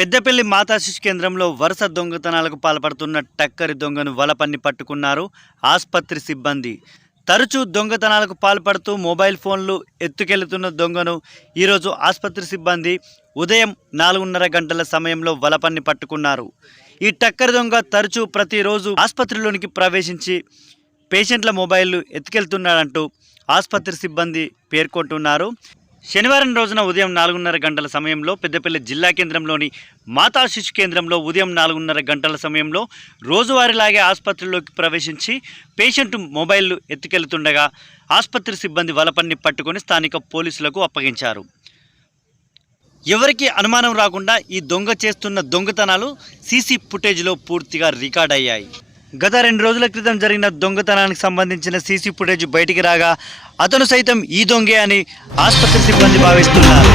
పెద్దపల్లి మాతా శిశు కేంద్రంలో వరుస దొంగతనాలకు పాల్పడుతున్న టక్కరి దొంగను వలపన్ని పట్టుకున్నారు ఆసుపత్రి సిబ్బంది. తరచూ దొంగతనాలకు పాల్పడుతూ మొబైల్ ఫోన్లు ఎత్తుకెళ్తున్న దొంగను ఈరోజు ఆసుపత్రి సిబ్బంది ఉదయం 4:30 గంటల సమయంలో వలపన్ని పట్టుకున్నారు. ఈ టక్కరి దొంగ తరచూ ప్రతిరోజు ఆసుపత్రిలోనికి ప్రవేశించి పేషెంట్ల మొబైల్లు ఎత్తుకెళ్తున్నాడంటూ ఆసుపత్రి సిబ్బంది పేర్కొంటున్నారు. శనివారం రోజున ఉదయం 4:30 గంటల సమయంలో పెద్దపల్లి జిల్లా కేంద్రంలోని మాతా శిశు కేంద్రంలో ఉదయం 4:30 గంటల సమయంలో రోజువారీలాగే ఆసుపత్రిలోకి ప్రవేశించి పేషెంట్ మొబైల్లు ఎత్తుకెళ్తుండగా ఆసుపత్రి సిబ్బంది వలపన్ని పట్టుకొని స్థానిక పోలీసులకు అప్పగించారు. ఎవరికి అనుమానం రాకుండా ఈ దొంగ చేస్తున్న దొంగతనాలు సీసీ ఫుటేజ్లో పూర్తిగా రికార్డ్ అయ్యాయి. గత 2 రోజుల క్రితం జరిగిన దొంగతనానికి సంబంధించిన సీసీ ఫుటేజ్ బయటికి రాగా అతను సైతం ఈ దొంగే అని ఆసుపత్రి సిబ్బంది భావిస్తున్నారు.